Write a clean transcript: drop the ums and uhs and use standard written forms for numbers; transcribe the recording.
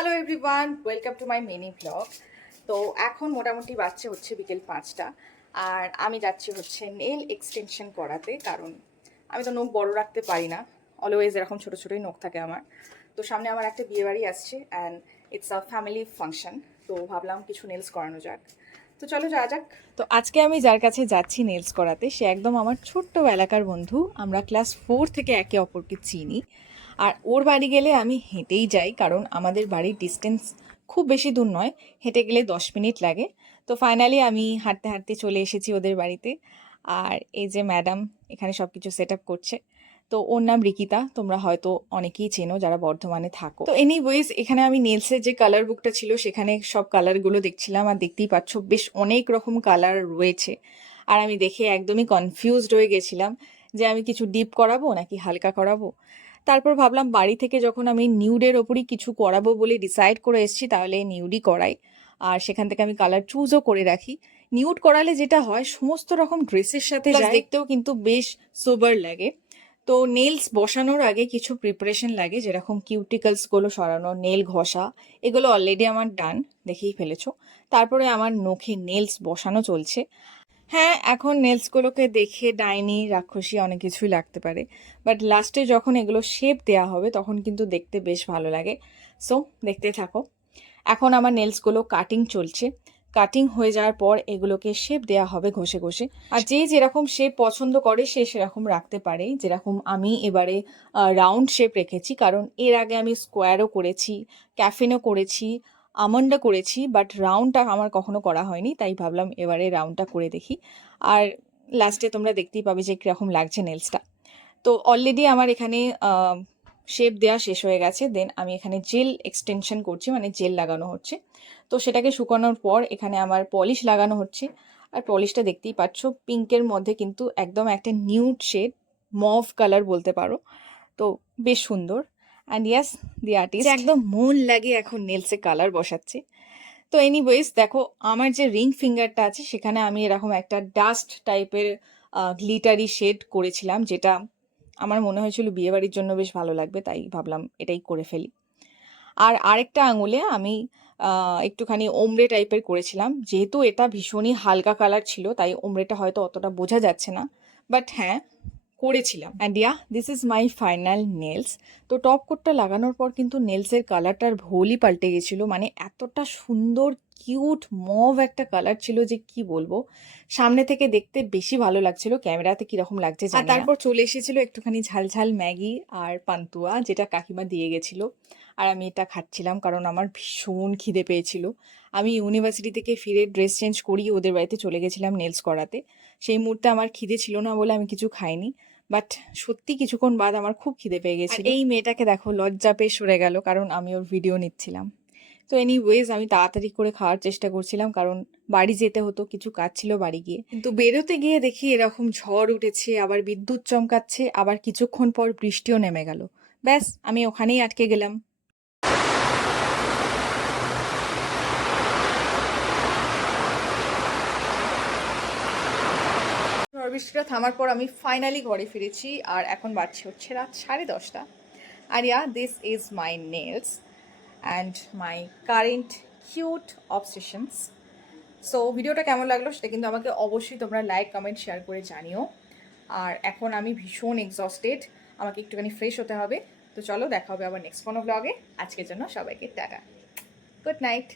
Hello everyone, welcome to my mini blog. তো এখন মোটামুটি বাচ্চা হচ্ছে বিকেল 5টা, আর আমি যাচ্ছি হচ্ছে নেল এক্সটেনশন করাতে। কারণ আমি তো নখ বড় রাখতে পারি না, অলওয়েজ এরকম ছোটো ছোটোই নখ থাকে আমার। তো সামনে আমার একটা বিয়েবাড়ি আসছে and it's a family function, তো ভাবলাম কিছু নেলস করানো যাক। তো চলো যাওয়া যাক। তো আজকে আমি যার কাছে যাচ্ছি নেলস করাতে, সে একদম আমার ছোট্ট এলাকার বন্ধু। আমরা ক্লাস 4 থেকে একে অপরকে চিনি। আর ওর বাড়ি গেলে আমি হেঁটেই যাই, কারণ আমাদের বাড়ির ডিস্টেন্স খুব বেশি দূর নয়, হেঁটে গেলে 10 মিনিট লাগে। তো ফাইনালি আমি হাঁটতে হাঁটতে চলে এসেছি ওদের বাড়িতে। আর এই যে ম্যাডাম এখানে সব কিছু সেট আপ করছে। তো ওর নাম রিকিতা, তোমরা হয়তো অনেকেই চেনো যারা বর্ধমানে থাকো। তো এনিওয়েজ, এখানে আমি নেলসের যে কালার বুকটা ছিল সেখানে সব কালারগুলো দেখছিলাম, আর দেখতেই পাচ্ছ বেশ অনেক রকম কালার রয়েছে। আর আমি দেখে একদমই কনফিউজড হয়ে গেছিলাম যে আমি কিছু ডিপ করাবো নাকি হালকা করাবো। তারপর ভাবলাম বাড়ি থেকে যখন আমি নিউডের ওপরই কিছু করাবো বলে ডিসাইড করে এসেছি, তাহলে নিউডই করাই। আর সেখান থেকে আমি কালার চুজও করে রাখি। নিউড করালে যেটা হয়, সমস্ত রকম ড্রেসের সাথে যায়, দেখতেও কিন্তু বেশ সোবার লাগে। তো নেলস বসানোর আগে কিছু প্রিপারেশন লাগে, যেরকম কিউটিকলসগুলো সরানো, নেল ঘষা, এগুলো অলরেডি আমার ডান, দেখেই ফেলেছো। তারপরে আমার নখে নেলস বসানো চলছে। হ্যাঁ, এখন নেলসগুলোকে দেখে ডাইনি রাক্ষসী অনেক কিছুই লাগতে পারে, বাট লাস্টে যখন এগুলো শেপ দেওয়া হবে তখন কিন্তু দেখতে বেশ ভালো লাগে। সো দেখতে থাকো। এখন আমার নেলসগুলো কাটিং চলছে। কাটিং হয়ে যাওয়ার পর এগুলোকে শেপ দেওয়া হবে ঘষে ঘষে। আর যে যেরকম শেপ পছন্দ করে সে সেরকম রাখতে পারে। যেরকম আমি এবারে রাউন্ড শেপ রেখেছি, কারণ এর আগে আমি স্কোয়ারও করেছি, ক্যাফিনও করেছি, আমন্ডা করেছি, বাট রাউন্ডটা আমার কখনো করা হয়নি, তাই ভাবলাম এবারে রাউন্ডটা করে দেখি। আর লাস্টে তোমরা দেখতেই পাবে যে কীরকম লাগছে নেলসটা। তো অলরেডি আমার এখানে শেপ দেওয়া শেষ হয়ে গেছে। দেন আমি এখানে জেল এক্সটেনশন করছি, মানে জেল লাগানো হচ্ছে। তো সেটাকে শুকানোর পর এখানে আমার পলিশ লাগানো হচ্ছে। আর পলিশটা দেখতেই পাচ্ছ, পিঙ্কের মধ্যে কিন্তু একদম একটা নিউড শেড, মভ কালার বলতে পারো। তো বেশ সুন্দর। অ্যান্ড ইয়াস, দি আর্টিস্ট একদম মন লাগে এখন নেলসে কালার বসাচ্ছে। তো এনিওয়েজ দেখো, আমার যে রিং ফিঙ্গারটা আছে সেখানে আমি এরকম একটা ডাস্ট টাইপের গ্লিটারি শেড করেছিলাম, যেটা আমার মনে হয়েছিল বিয়েবাড়ির জন্য বেশ ভালো লাগবে, তাই ভাবলাম এটাই করে ফেলি। আর আরেকটা আঙুলে আমি একটুখানি ওমরে টাইপের করেছিলাম। যেহেতু এটা ভীষণই হালকা কালার ছিল, তাই ওমরেটা হয়তো অতটা বোঝা যাচ্ছে না, বাট হ্যাঁ করেছিলাম। And yeah, this is my final nails. তো টপ কোটটা লাগানোর পর কিন্তু নেলসের কালারটার ভোলই পাল্টে গেছিলো, মানে এতটা সুন্দর কিউট মভ একটা কালার ছিল যে কি বলবো। সামনে থেকে দেখতে বেশি ভালো লাগছিল, ক্যামেরাতে কিরকম লাগছে জানি না। তারপর চলে এসেছিল একটুখানি ঝালঝাল ম্যাগি আর পান্তুয়া, যেটা কাকিমা দিয়ে গেছিলো। আর আমি এটা খাচ্ছিলাম কারণ আমার ভীষণ খিদে পেয়েছিল। আমি ইউনিভার্সিটি থেকে ফিরে ড্রেস চেঞ্জ করি ওদের বাড়িতে চলে গেছিলাম নেলস করাতে। সেই মুহূর্তে আমার খিদে ছিল না বলে আমি কিছু খাইনি, বাট সত্যি কিছুক্ষণ বাদ আমার খুব খিদে পেয়ে গেছিল। এই মেয়েটাকে দেখো লজ্জা পেয়ে সরে গেল, কারণ আমি ওর ভিডিও নিচ্ছিলাম। তো এনিওয়েজ, আমি তাড়াতাড়ি করে খাওয়ার চেষ্টা করছিলাম, কারণ বাড়ি যেতে হতো, কিছু কাজ ছিল বাড়ি গিয়ে। কিন্তু বেরোতে গিয়ে দেখি এরকম ঝড় উঠেছে, আবার বিদ্যুৎ চমকাচ্ছে, আবার কিছুক্ষণ পর বৃষ্টিও নেমে গেল। ব্যাস, আমি ওখানেই আটকে গেলাম। ঝড় বৃষ্টিটা থামার পর আমি ফাইনালি ঘরে ফিরেছি, আর এখন বাজছে হচ্ছে রাত 10:30। আর yeah, this is my nails and my current cute obsessions. So ভিডিওটা কেমন লাগলো সেটা কিন্তু আমাকে অবশ্যই তোমরা লাইক কমেন্ট শেয়ার করে জানিও। আর এখন আমি ভীষণ এক্সস্টেড, আমাকে একটুখানি ফ্রেশ হতে হবে। তো চলো, দেখা হবে আবার নেক্সট কোনো ব্লগে। আজকের জন্য সবাইকে টাটা, গুড নাইট।